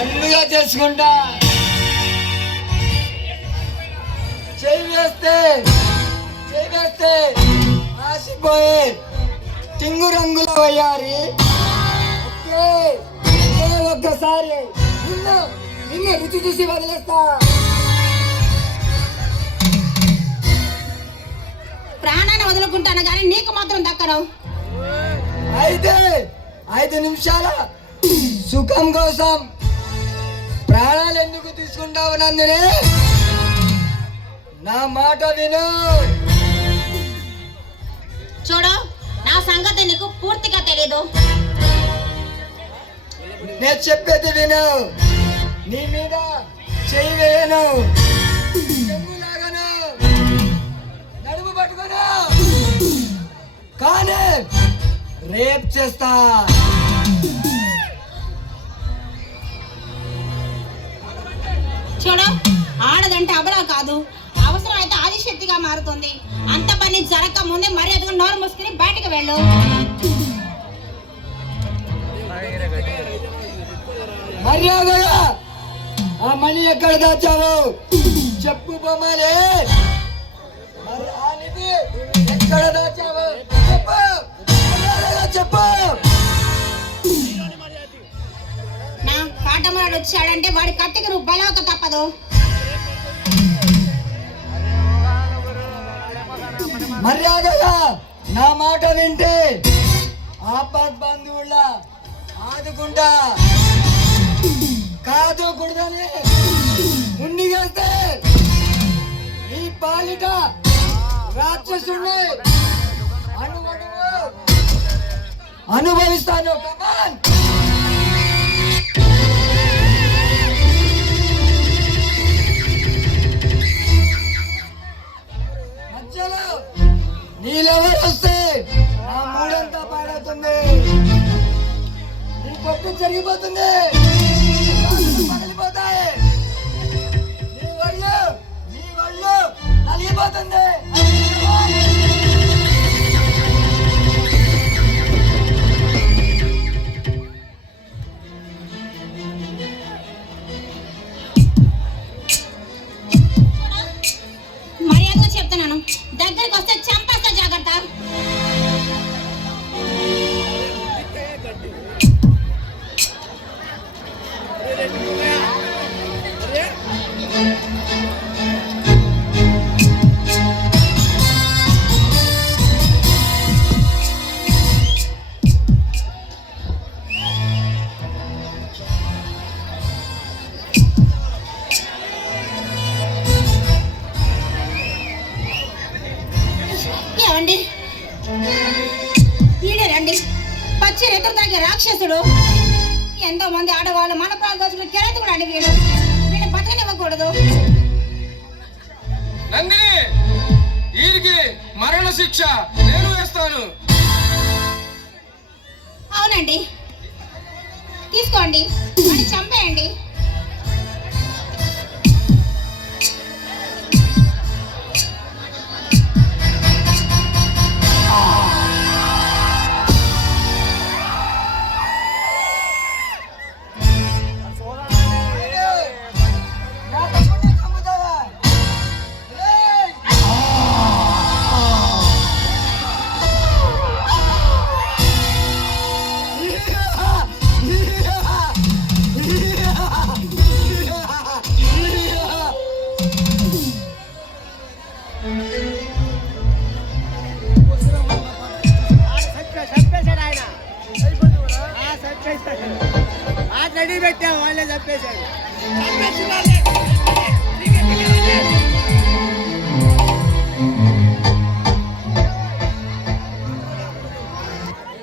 పండుగ చేసుకుంటా. చేయి వేస్తే ఆసిపోయే టింగు రంగుల వయ్యారి. ఒక్కసారి నిన్ను రుచి చూసి వదిలేస్తా. ప్రాణాన్ని వదులుకుంటాను కానీ నీకు మాత్రం దక్కను. అయితే 5 నిమిషాల సుఖం కోసం ప్రాణాలు ఎందుకు తీసుకుంటావు నందిని? నా మాట విను. చూడు, నా సంగతి నీకు పూర్తిగా తెలీదు. నేను చెప్పేది విను. నీ మీద చెయ్యి వేయను, నడుము పట్టుకోను, కానీ రేప్ చేస్తా. చూడు, ఆడదంటే అబలా కాదు, అవసరం అయితే ఆదిశక్తిగా మారుతుంది. అంత పని జరగక ముందే మర్యాదగా నోరు మూసుకుని బయటకు వెళ్ళు. మర్యాదగా ఆ మణి ఎక్కడ దాచావు చెప్పు బొమ్మలే. ఎక్కడ దాచావు చెప్పు. నా కాటమరాడు వచ్చాడంటే వాడి కత్తికి నువ్వు బలవక తప్పదు. మర్యాదగా నా మాట వింటే ఆపద్ బంధువుల ఆదుకుంటా. కాదు కూడదని ఉండిగేస్తే ఈ పాలిట రాక్షసుని అనుభవిస్తాను. కమాన్. మధ్యలో నీళ్ళెవరు వస్తే నా మూడంతా పాడవుతుంది, నీ పొట్టు చెరిగిపోతుంది, పగిలిపోతాయి, నీ వళ్ళు నలిగిపోతుంది. మర్యాదగా చెప్తున్నాను, దగ్గరికి వస్తే చంపేస్తా, జాగ్రత్త. ఏమండి, ఈడేరండి పచ్చి రెత్తు తాగే రాక్షసుడు. ఎంతో మంది ఆడవాళ్ళు మన ప్రాంతం కెరత కూడా అండి. వీళ్ళు బతకనివ్వకూడదు. నందిని, వీరికి మరణ శిక్ష నేను వేస్తాను. అవునండి, తీసుకోండి, అని చంపేయండి. రెడీ పెట్టాము, వాళ్ళే చెప్పేశారు.